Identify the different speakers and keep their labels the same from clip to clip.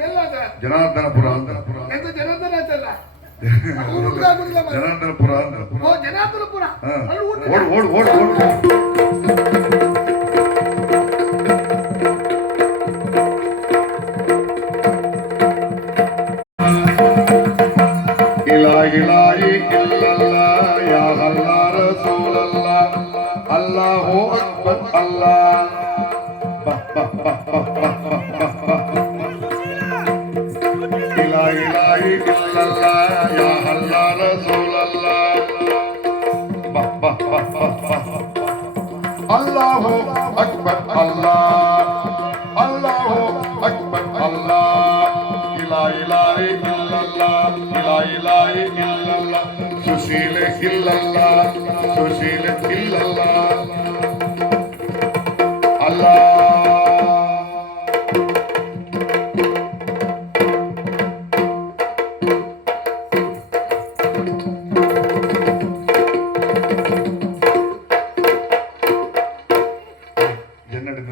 Speaker 1: ஜனார்தன
Speaker 2: புரா ஜனார்தன புரா
Speaker 1: ஜனார்தன புரா
Speaker 2: அல்லா அல்லா Allah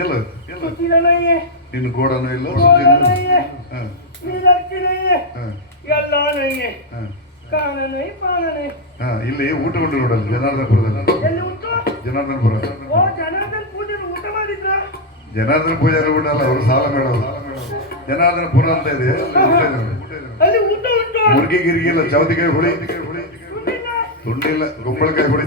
Speaker 2: இல்ல இல்ல இன்னும் கூட நோய்
Speaker 1: இல்ல
Speaker 2: முருகிகிரியில சவுதிக்காய் குடி துண்டில கும்பல் காய் குடி